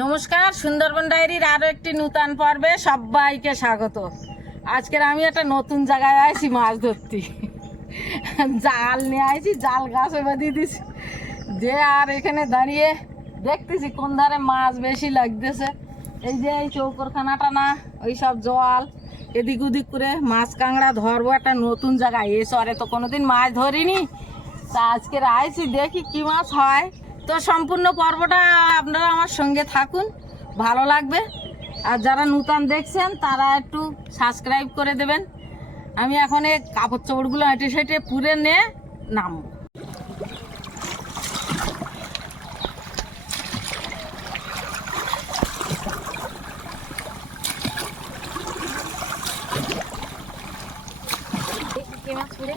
নমস্কার, সুন্দরবন ডায়েরির আরও একটি নূতন পর্বে সবাইকে স্বাগত। আজকের আমি একটা নতুন জায়গায় আইছি মাছ ধরতে। জাল নিয়ে আইছি, জাল গাছে বেঁধে দিছি। যে আর এখানে দাঁড়িয়ে দেখতেছি কোন ধারে মাছ বেশি লাগতেছে। এই যে এই চৌকরখানাটা না, ওই সব জল এদিক ওদিক করে মাছ কাঁকড়া ধরবো একটা নতুন জায়গায়। এ সরে তো কোনোদিন মাছ ধরিনি। তা আজকের আইছি দেখি কি মাছ হয়। তো সম্পূর্ণ পর্বটা আপনারা আমার সঙ্গে থাকুন, ভালো লাগবে। আর যারা নূতন দেখছেন, তারা একটু সাবস্ক্রাইব করে দেবেন। আমি এখন এই কাপড় চোপড়গুলো হেঁটে সেটে পুরে নিয়ে নামবো দেখি কি মাছ পুরে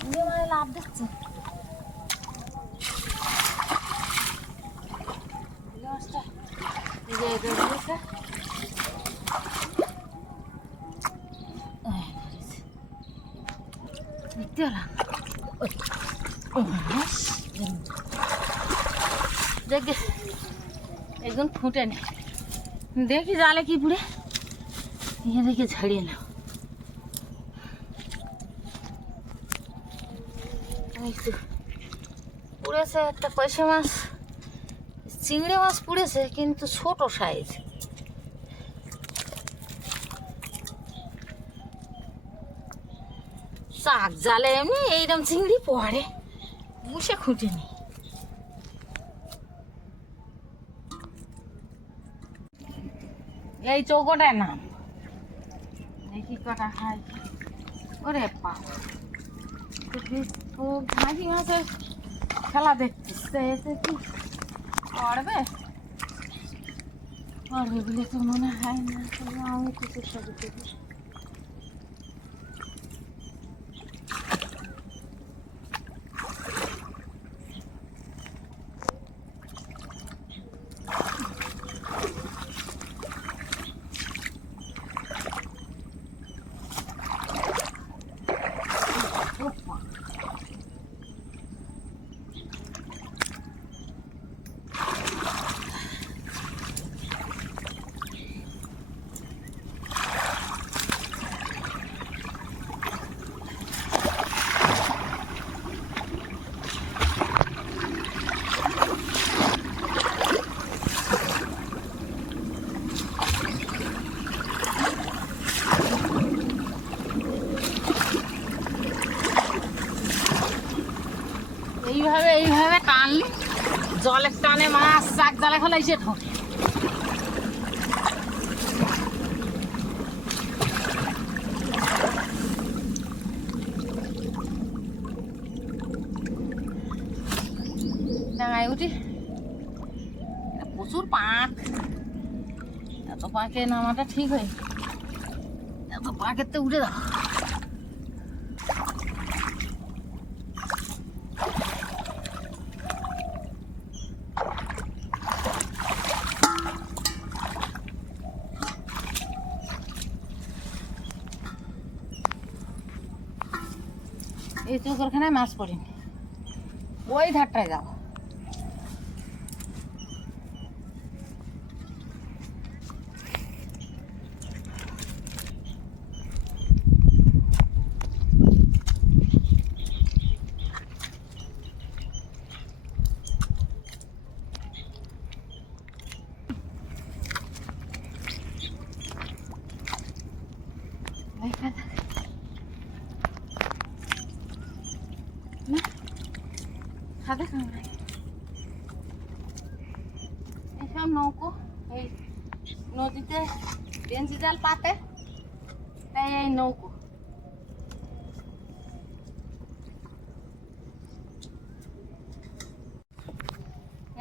পুরে মানে লাভ দিচ্ছে এই মাছটা, এই যে এটা দিয়েছে। এই ধরেছে। দেখতে পেলাম? ওই, ও মাছ, দেখে একদম নে। দেখি জালে কি পুড়ে। দেখে ছাড়িয়ে নাও। পুড়েছে একটা পয়সা মাছ। চিংড়ি মাছ পুড়েছে, কিন্তু ছোট সাইজ চাক জালে এমনি এইরকম চিংড়ি পড়ে। বুসে খুঁটে এই চৌকোটায় না। দেখি কটা খাই। ওরে পাখি ও মাঝি মাছের খেলা দেখতেছে, এতে কি করবে? করবে বলে তো মনে হয় না আমি কিছু চেষ্টা করতে পারি। ওপা। এইভাবে এইভাবে টানলি জলের টানে মাছ চাক জালে ফেলে এসে ঢোকে ডাঙায় উঠি। প্রচুর পাঁক। এত পাঁকে নামাটা ঠিক হয়। এত পাঁকের তো উঠে দাও। এই চোখরখানায় মাছ পড়েনি। ওই ধারটায় যাও। এসব নৌকো। এই নদীতে বেঞ্চি জাল পাতে, তাই এই নৌকো।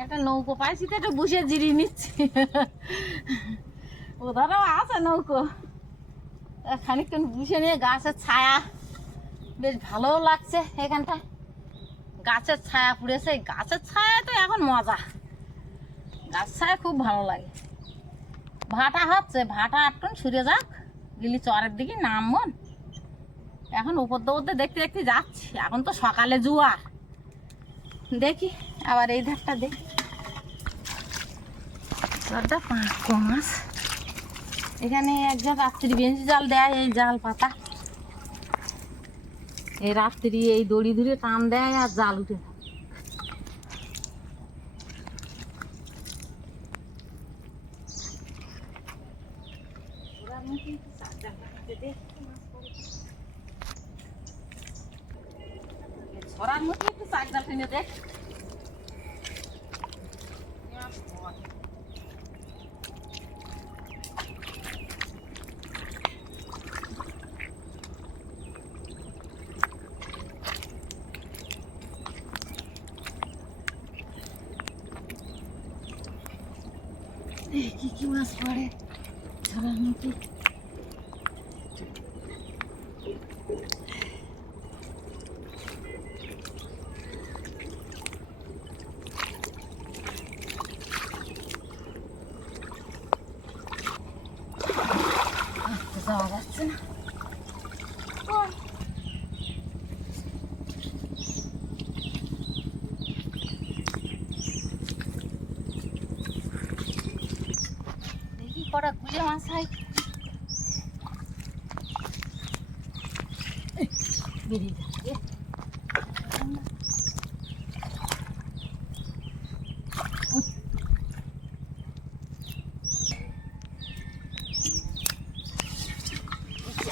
একটা নৌকো পাইছি তো, একটু বসে জিরি নিচ্ছি। ওধারও আছে নৌকো। খানিকক্ষণ বসে নিয়ে গাছের ছায়া, বেশ ভালোও লাগছে এখানটায়। গাছের ছায়া পুড়েছে গাছের ছায়া তো এখন মজা। গাছ ছায়া খুব ভালো লাগে। ভাটা হচ্ছে, ভাটা আটটন ছুড়ে যাক। গিলি চরের দিকে নামবন। এখন উপর দৌড়তে দেখতে দেখতে যাচ্ছি। এখন তো সকালে জুয়ার। দেখি, আবার এই ধারটা দেখি। চরটা পাঁচ মাছ এখানে একজন রাত্রি বেঞ্চি জাল দেয়, এই জাল পাতা। এই রাত্রি এই দড়ি ধরে টান দেয় আর জাল উঠে এই কি কি মাছ পড়ে ছড়ার মধ্যে হাঁটতে বেরিয়ে যাচ্ছে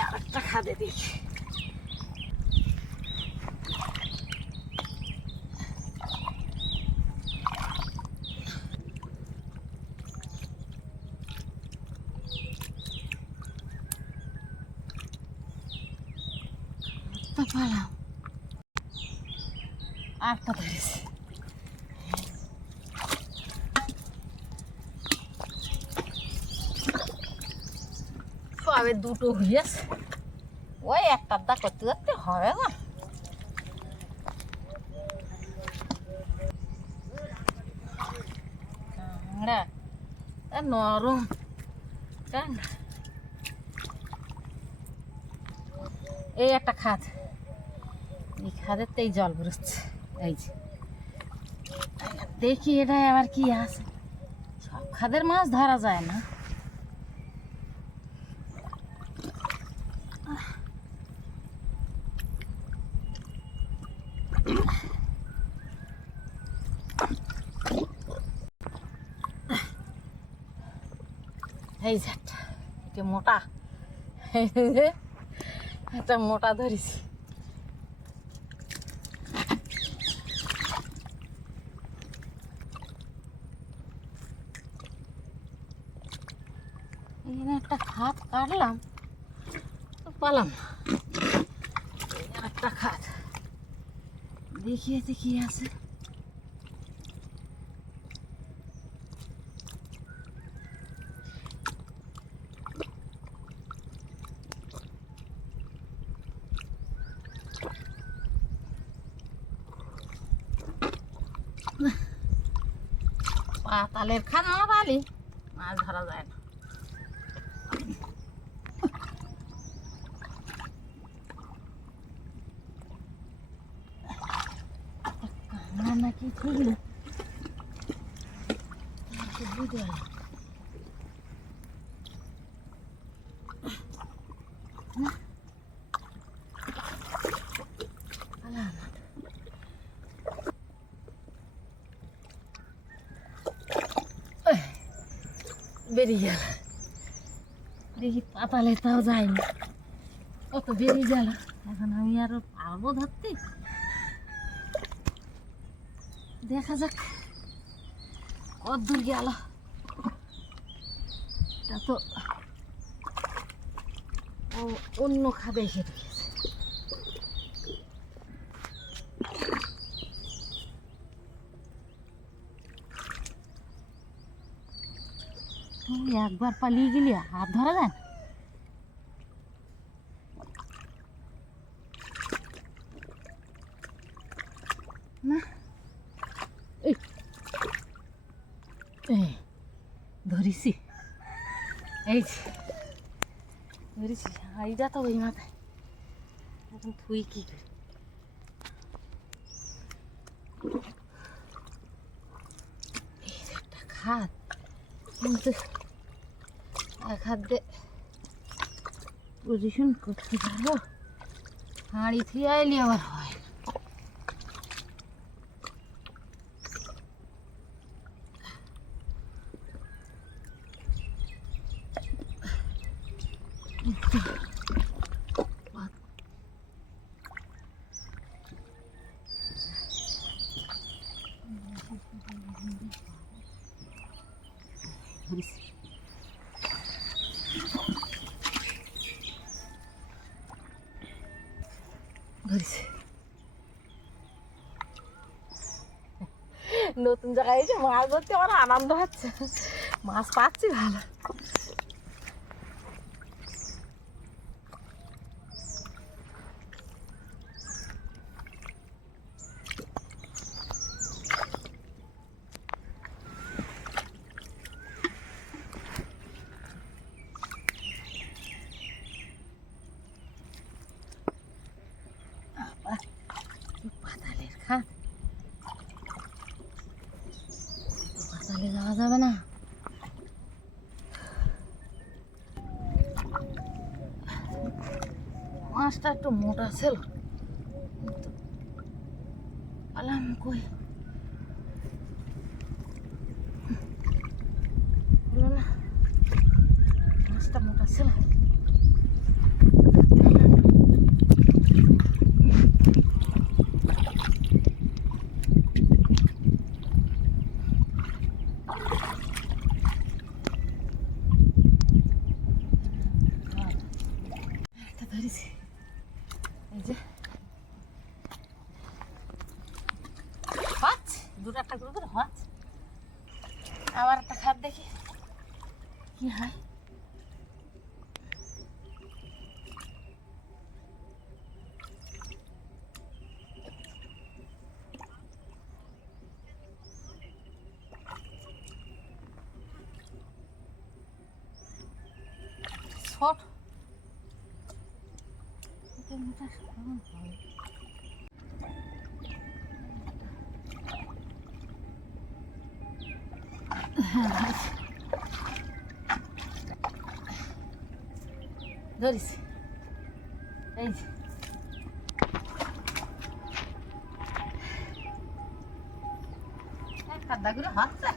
আর একটা খাদে দেখি তো পালাম আটটা ধরেছি সবে দুটো হয়েছে ওই একটা দা করতে করতে হবে কাঁকড়া, নরম। এই একটা খাদ। এই খাদের তো এই জল বেরোচ্ছে। এই যে। দেখি এটা আবার কি আছে। সব খাদের মাছ ধরা যায় না। এই যে একটা মোটা। একটা মোটা ধরেছি। এখানে একটা খাত কাটলাম পালাম না। একটা খাত দেখিয়েছে কি আছে? পাতালের খানা বালি? মাছ ধরা যায় না। নাকি ছিল বুঝতে পারলাম না। পালাম না। ওই, বেরিয়ে গেল। দেখি পাতালে তাও যায়নি। কত বেরিয়ে গেল। এখন আমি আরও পারব ধরতে। দেখা যাক কত দূর গেল। তো ও অন্য খাদে এসে একবার পালিয়ে গেলি হাত ধরা যায়? না? না এই। এই, ধরিছি। এই যে, ধরিছি এইটা তো ওই মাথায়। এখন থুই কি করি? হাত কিন্তু এক হাত দিয়ে পজিশন করতে পারব হাঁড়ি থিয়ে আইলি আবার হয় না। ধরেছি। নতুন জায়গায় এসে মাছ ধরতে আমার আনন্দ হচ্ছে। মাছ পাচ্ছি ভালো পাতালের খাত পাতালে যাওয়া যাবে না মাছটা একটু মোটা ছিল। আলাম কই হলো না মাছটা মোটা ছিল একটা ধরেছি এই যে হচ্ছে দুটো একটা করে করে হচ্ছে আবার একটা খাপ দেখি কি হয় কেমন ধরিস এই যে এই কাদাগুলো হচ্ছে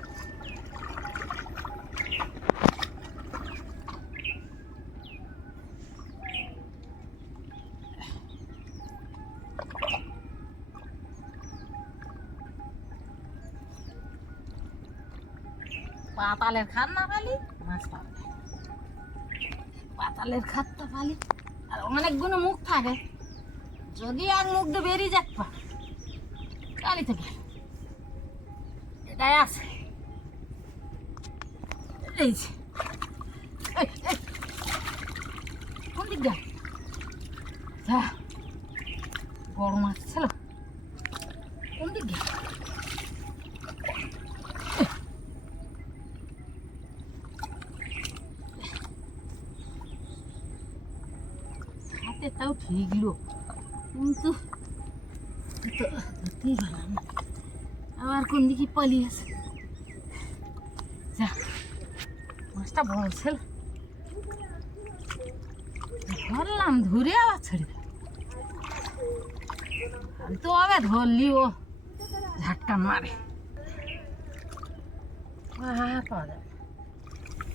পাতালের খাত না পালি? মাছ পাবে। পাতালের খাতটা পালি। আর অনেকগুলো মুখ থাকে। যদি আর মুখ দিয়ে বেরিয়ে যাক, পা। কালিতে এটাই আছে। এই যে এই, এই। কোন দিক দিয়ে যা বড় মাছ ছিল কোন দিক দিয়ে হাতে তাও ঠিক লোক কিন্তু এ তো ধরতেই পারলাম না আবার কোন দিকে পালিয়ে আছে যা মাছটা বড় ছিল ধরলাম ধরে আবার ছেড়ে দিলাম আমি তো আবার ধরলি ও ঝাটকা মারে আর পাওয়া যাবে না।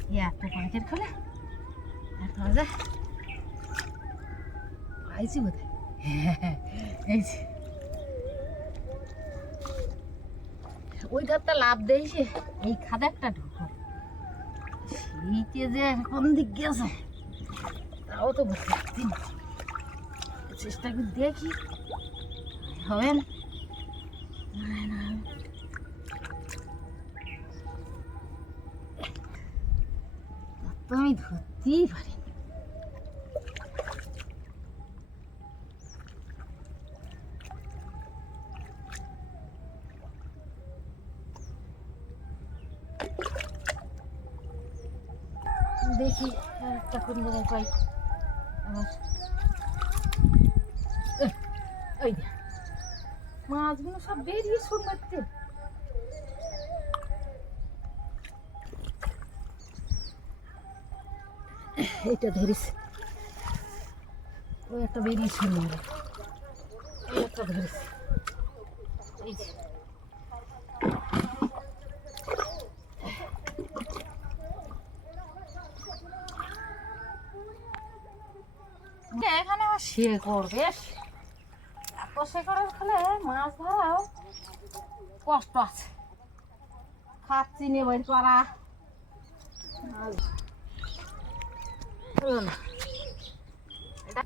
এই এত পাঁচের খোলে আর পাওয়া যায় পাইছি বোধ এই ওই ধারটা লাভ দিয়েছে এই খাদারটা ঢুকো সেইতে যে কোন দিক গেছে তাও তো বুঝতে পারছি না। চেষ্টা করে দেখি। হবে না না, না, তো আমি ধরতেই পারি পাই। আমার ওই মাছগুলো সব বেরিয়ে সব মারতে এটা ধরিস। ওই একটা বেরিয়েছিল একটা ধরিস। এই যে। এখানে আবার শেকড় বেশ। এত শেকড়ের ফলে মাছ ধরাও কষ্ট আছে। খাচ্ছি নিয়ে বের করা। না এটা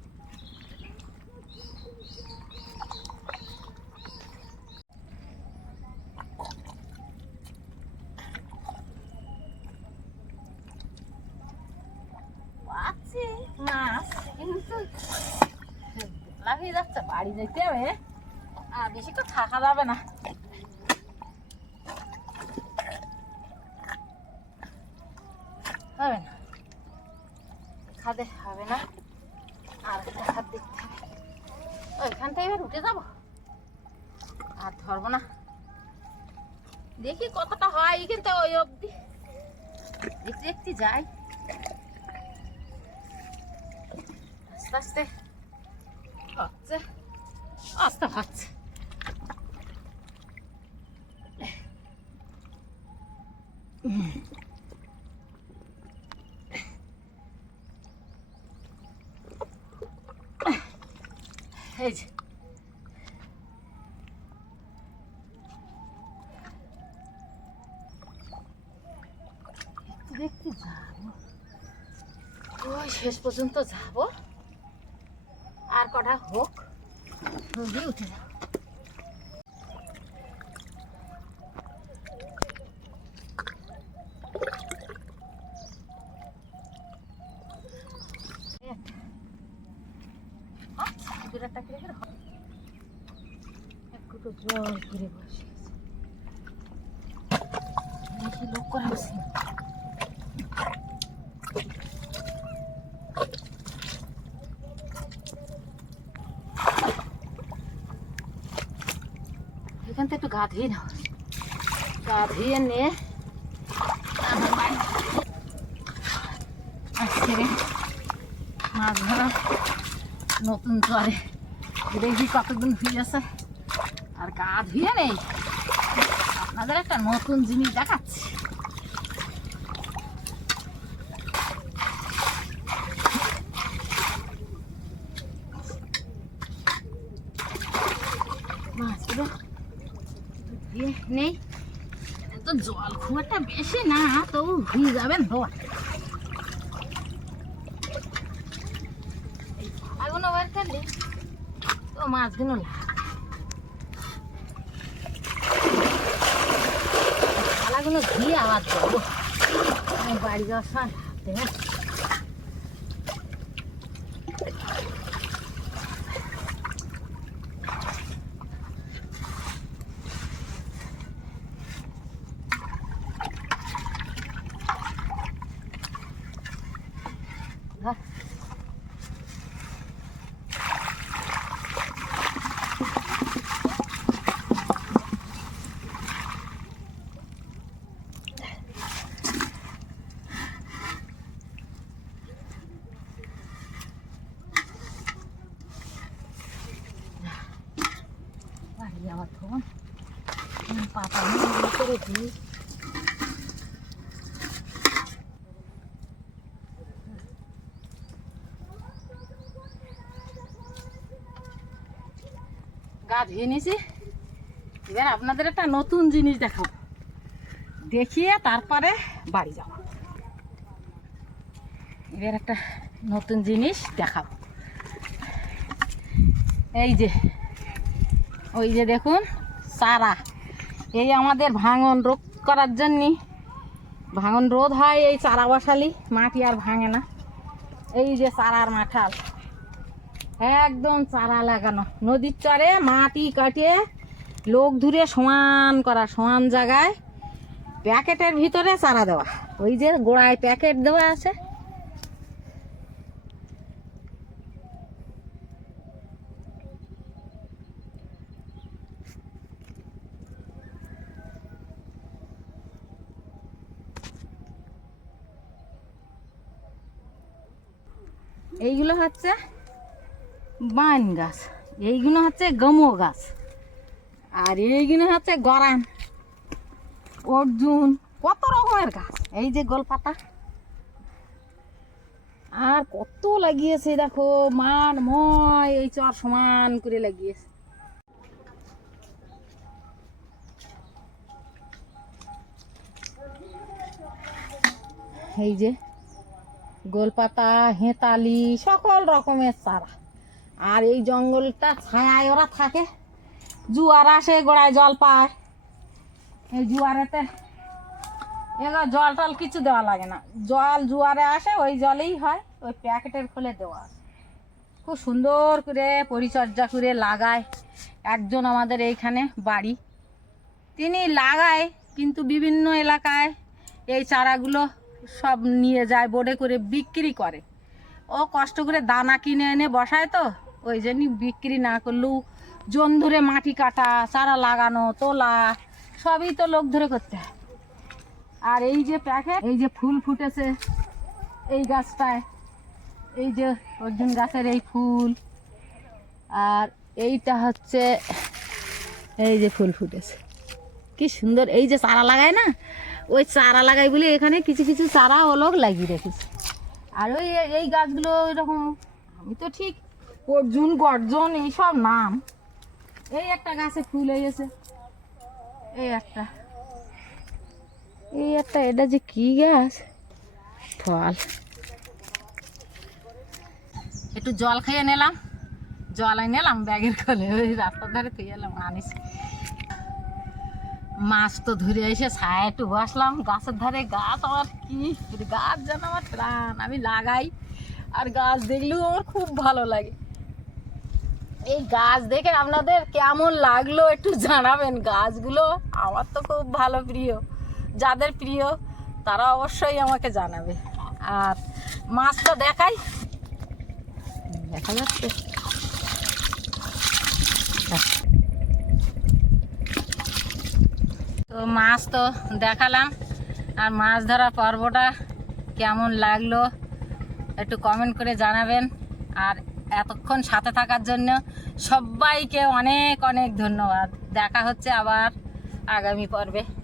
পাচ্ছি মাছ কিন্তু লাগিয়ে যাচ্ছে বাড়ি যেতে হবে আর বেশি তো থাকা যাবে না। হবে না। খাদে হবে না। আর একটা খাদ দেখতে হবে। ওইখান থেকে এবার উঠে যাব। আর ধরবো না। দেখি কতটা হয় কিন্তু ওই অবধি। দেখতে দেখতে যাই। আস্তে আস্তে। হচ্ছে। আস্তে হচ্ছে এই যে দেখতে যাব ওই শেষ পর্যন্ত যাব আর কটা হোক দিয়ে উঠে। আচ্ছা, কুটো জল করে বসে আছে। বেশি লোক করা হচ্ছে না। এখান থেকে একটু গা ধুয়ে নাও গা ধুয়ে নিয়ে রে মাছ ধরা নতুন চরে। দেখি কতদিন হয়ে আছে আর গা ধুয়ে নেই আপনাদের একটা নতুন জিনিস দেখাচ্ছি মাছগুলো ধুয়ে নেই তো জল খুব একটা বেশি না, তবু হয়ে যাবেন ধোয়া আগুন বার করলে তো মাছগুলো লাগে থালাগুলো ধুয়ে আবার যাব বাড়ি যাওয়ার সময় ভাবতে হবে। ধর। বাড়ি যাওয়ার তখন পাতা নিয়ে করে দিই গা ধুয়ে নিয়েছি। এবার আপনাদের একটা নতুন জিনিস দেখাবো। দেখিয়ে তারপরে বাড়ি যাব। এবার একটা নতুন জিনিস দেখাবো। এই যে, ওই যে দেখুন, চারা। এই আমাদের ভাঙন রোধ করার জন্যে, ভাঙন রোধ হয় এই চারা বসালি মাটি আর ভাঙে না। এই যে চারার মাঠাল। একদম চারা লাগানো। নদীর চরে মাটি কাটিয়ে লোক ধরে সমান করা সমান জায়গায় প্যাকেটের ভিতরে চারা দেওয়া। ওই যে গোড়ায় প্যাকেট দেওয়া আছে। এইগুলো হচ্ছে বাইন গাছ। এইগুলো হচ্ছে গমো গাছ। আর এইগুলো হচ্ছে গরান। অর্জুন, কত রকমের গাছ। এই যে গোলপাতা। আর কত লাগিয়েছে দেখো, মান, ময়, এই চর সমান করে লাগিয়েছে। এই যে গোলপাতা, হেঁতালি, সকল রকমের চারা। আর এই জঙ্গলটা ছায়ায় ওরা থাকে। জুয়ার আসে, গোড়ায় জল পায়। এই জুয়ারেতে এবার জল টল কিছু দেওয়া লাগে না। জল জুয়ারে আসে, ওই জলেই হয়, ওই প্যাকেটের খোলে দেওয়া। খুব সুন্দর করে পরিচর্যা করে লাগায় একজন আমাদের এইখানে বাড়ি। তিনি লাগায়, কিন্তু বিভিন্ন এলাকায় এই চারাগুলো সব নিয়ে যায় বোর্ডে করে বিক্রি করে। ও কষ্ট করে দানা কিনে এনে বসায় তো। ওই জন্যই বিক্রি না করলেও জন ধরে মাটি কাটা, চারা লাগানো, তোলা, সবই তো লোক ধরে করতে হয়। আর এই যে প্যাকেট, এই যে ফুল ফুটেছে এই গাছটায়, এই যে অর্জুন গাছের এই ফুল, আর এইটা হচ্ছে এই যে ফুল ফুটেছে। কি সুন্দর, এই যে চারা লাগায় না, ওই চারা লাগাই বলে এখানে কিছু কিছু চারা ও লোক লাগিয়ে রেখেছে। আর ওই এই গাছগুলো এরকম আমি তো ঠিক অর্জুন, গর্জন, এইসব নাম। এই একটা গাছে ফুল হয়েছে এই একটা। এই একটা, এটা যে কি গাছ? ফল একটু জল খেয়ে নিলাম। জল আই নিলাম, ব্যাগের খোলে ওই রাস্তার ধারে তুই এলাম, আনিস। মাছ তো ধরে এসে ছায়া একটু বসলাম। গাছের ধারে গাছ, আমার কি গাছ যেন আমার প্রাণ। আমি লাগাই, আর গাছ দেখলেও আমার খুব ভালো লাগে। এই গাছ দেখে আপনাদের কেমন লাগল একটু জানাবেন। গাছগুলো আমার তো খুব ভালো প্রিয়। যাদের প্রিয়, তারা অবশ্যই আমাকে জানাবে। আর মাছটা দেখাই। দেখা যাচ্ছে। তো মাছ তো দেখালাম। আর মাছ ধরা পর্বটা কেমন লাগল একটু কমেন্ট করে জানাবেন। আর এতক্ষণ সাথে থাকার জন্য সবাইকে অনেক অনেক ধন্যবাদ। দেখা হচ্ছে আবার আগামী পর্বে।